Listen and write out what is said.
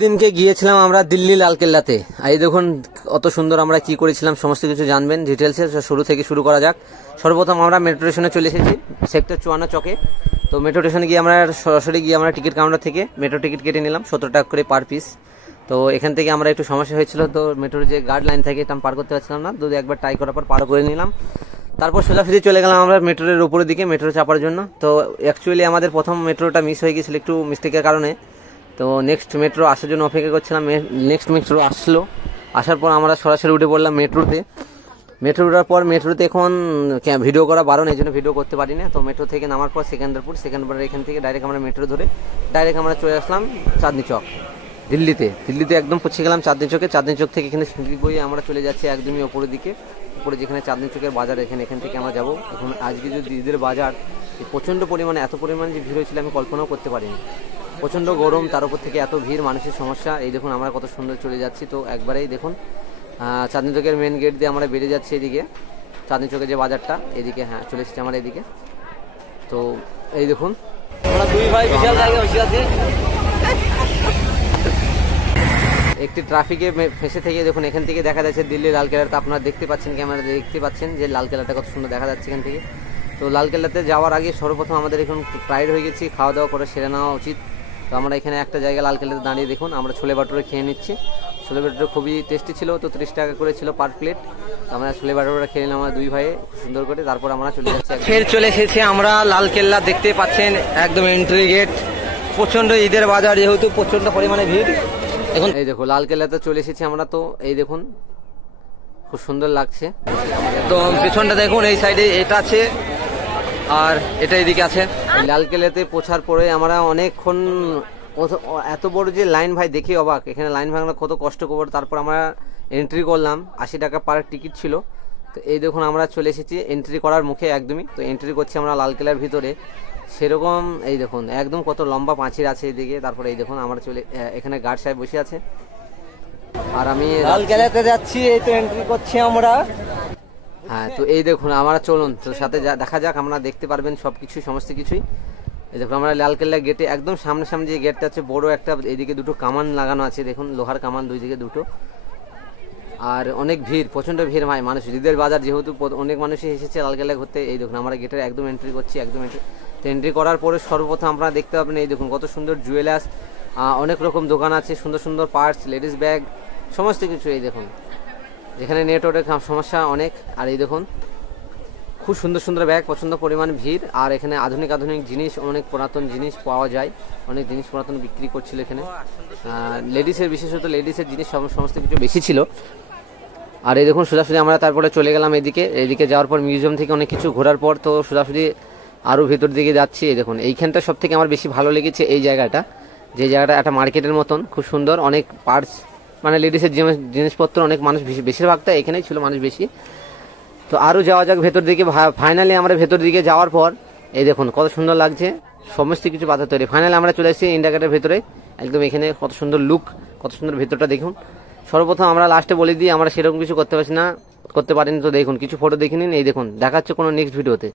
দিনকে গিয়েছিলাম আমরা দিল্লি লালকেল্লাতে। এই দেখুন অত সুন্দর আমরা কি করেছিলাম সমস্ত কিছু জানবেন ডিটেলসে। শুরু থেকে শুরু করা যাক। সর্বপ্রথম আমরা মেট্রো স্টেশনে চলে এসেছি, সেক্টর 54 চকে। তো মেট্রো স্টেশনে গিয়ে আমরা সরাসরি গিয়ে আমরা টিকিট কাউন্টার থেকে মেট্রো টিকিট কেটে নিলাম 17 টাকা করে পার পিস। তো এখান থেকে আমরা একটু সমস্যা হয়েছিল, তো মেট্রোর যে গার্ড লাইন থাকে এটা পার করতে পারছিলাম না, একবার ট্রাই করার পর পার করে নিলাম। তারপর সোজাসুজি চলে গেলাম আমরা মেট্রোর উপরের দিকে মেট্রো চাপার জন্য। তো অ্যাকচুয়ালি আমাদের প্রথম মেট্রোটা মিস হয়ে গেছিলো একটু মিস্টেকের কারণে। তো নেক্সট মেট্রো আসার জন্য অপেক্ষা করছিলাম। নেক্সট মেট্রো আসলো, আসার পর আমরা সরাসরি উঠে পড়লাম মেট্রোতে। মেট্রো ওঠার পর মেট্রোতে এখন ভিডিও করা বারণ, এই জন্য ভিডিও করতে পারি না। তো মেট্রো থেকে নামার পর সেকেন্ডারপুরের এখান থেকে ডাইরেক্ট আমরা মেট্রো ধরে ডাইরেক্ট আমরা চলে আসলাম চাঁদনি চক দিল্লিতে একদম পৌঁছে গেলাম চাঁদনি চকে। চাঁদনি চক থেকে এখানে সিঁড়ি বয়ে আমরা চলে যাচ্ছি একদমই ওপরের দিকে, উপরে যেখানে চাঁদনি চকের বাজার, এখান থেকে আমরা যাবো। এখন আজকে যে ঈদের বাজার প্রচণ্ড পরিমাণে, এত পরিমাণে যে ভিড় হয়েছিল আমি কল্পনাও করতে পারিনি। প্রচণ্ড গরম, তার উপর থেকে এত ভিড়, মানুষের সমস্যা। এই দেখুন আমরা কত সুন্দর চলে যাচ্ছি। তো একবারেই দেখুন চাঁদনি চকের মেন গেট দিয়ে আমরা বেরিয়ে যাচ্ছি এদিকে, চাঁদনি চকের যে বাজারটা এদিকে। হ্যাঁ, চলে এসেছি আমরা এদিকে। তো এই দেখুন আমরা দুই ভাই বিশাল জায়গায় বসে আছি একটি ট্রাফিকে ফেসে থেকে। দেখুন এখান থেকে দেখা যাচ্ছে দিল্লি লালকেল্লাটা, আপনারা দেখতে পাচ্ছেন, ক্যামেরা দেখতে পাচ্ছেন যে লালকেল্লাটা কত সুন্দর দেখা যাচ্ছে এখান থেকে। তো লালকেল্লাতে যাওয়ার আগে সর্বপ্রথম আমাদের এখন টায়ার্ড হয়ে গেছি, খাওয়া দাওয়া করে সেরে নেওয়া উচিত। তো আমরা এখানে একটা জায়গা লালকেল্লাতে দাঁড়িয়ে দেখুন আমরা ছোলে ভাটুরে খেয়ে নিচ্ছি। ছোলে ভাটুরে খুবই টেস্টি ছিল, তো 30 টাকা করে ছিল পার প্লেট। তো আমরা ছোলে ভাটুরে খেয়ে নিলাম আমরা দুই ভাইয়ে সুন্দর করে। তারপর আমরা চলে যাচ্ছি, ফের চলে এসেছি আমরা লালকেল্লা। দেখতে পাচ্ছেন একদম এন্ট্রি গেট। প্রচণ্ড ঈদের বাজার যেহেতু প্রচণ্ড পরিমাণে ভিড়। এখন এই দেখো লালকেল্লাতে চলে এসেছি আমরা। তো এই দেখুন খুব সুন্দর লাগছে। তো পেছনটা দেখুন, এই সাইডে এটা আছে আর এটা এদিকে আছে। লালকেল্লাতে পৌঁছার পরে আমরা অনেকক্ষণ, এত বড় যে লাইন ভাই দেখি অবাক। এখানে লাইন ভাঙা কত কষ্ট করবো। তারপর আমরা এন্ট্রি করলাম, 80 টাকা পার টিকিট ছিল। তো এই দেখুন আমরা চলে এসেছি এন্ট্রি করার মুখে একদমই। তো এন্ট্রি করছি আমরা লালকেল্লার ভিতরে সেরকম। এই দেখুন একদম কত লম্বা পাঁচিল আছে এদিকে। তারপরে এই দেখুন আমরা এখানে গার্ড সাহেব বসে আছে আর আমি লালকেল্লাতে যাচ্ছি। এই তো এন্ট্রি করছি আমরা। হ্যাঁ, তো এই দেখুন আমরা চলুন তো সাথে দেখা যাক, আমরা দেখতে পারবেন সব কিছু সমস্ত কিছুই। এই দেখুন আমরা লালকেল্লা গেটে একদম সামনে যে গেটটা আছে বড় একটা, এইদিকে দুটো কামান লাগানো আছে দেখুন, লোহার কামান দুই দিকে দুটো। আর অনেক ভিড়, প্রচণ্ড ভিড় মানুষ, ঈদের বাজার যেহেতু অনেক মানুষই এসেছে লালকেল্লা ঘুরতে। এই দেখুন আমরা গেটের একদম এন্ট্রি করছি, একদম এন্ট্রি করার পরে সর্বপ্রথম আপনারা দেখতে পাবেন এই দেখুন কত সুন্দর জুয়েলার্স, অনেক রকম দোকান আছে, সুন্দর সুন্দর পার্টস, লেডিস ব্যাগ, সমস্ত কিছু। এই দেখুন এখানে নেটওয়ার্কের সমস্যা অনেক। আর এই দেখুন খুব সুন্দর সুন্দর ব্যাগ, প্রচণ্ড পরিমাণ ভিড়। আর এখানে আধুনিক জিনিস, অনেক পুরাতন জিনিস পাওয়া যায়, অনেক জিনিস পুরাতন বিক্রি করছিল এখানে। লেডিসের, বিশেষত লেডিসের জিনিস সমস্ত কিছু বেশি ছিল। আর এই দেখুন সোজাসুজি আমরা তারপরে চলে গেলাম এদিকে যাওয়ার পর মিউজিয়াম থেকে অনেক কিছু ঘোরার পর তো সোজাসুজি আরও ভেতর দিকে যাচ্ছি। এই দেখুন এইখানটা সব থেকে আমার বেশি ভালো লেগেছে, এই জায়গাটা, যে জায়গাটা একটা মার্কেটের মতন, খুব সুন্দর, অনেক পার্টস, মানে লেডিসের জিনিসপত্র, অনেক মানুষ, বেশিরভাগটা এখানেই ছিল মানুষ বেশি। তো আরও যাওয়া যাক ভেতর দিকে। ফাইনালি আমরা ভেতর দিকে যাওয়ার পর এই দেখুন কত সুন্দর লাগছে, সমস্ত কিছু পাথর তৈরি। ফাইনালি আমরা চলে এসেছি ইন্ডিয়া গেটের ভেতরে একদম। এখানে কত সুন্দর লুক, কত সুন্দর ভেতরটা দেখুন। সর্বপ্রথম আমরা লাস্টে বলে দিই আমরা সেরকম কিছু করতে পারিনি। তো দেখুন কিছু ফটো দেখে নিন। এই দেখুন দেখাচ্ছে কোনো নেক্সট ভিডিওতে।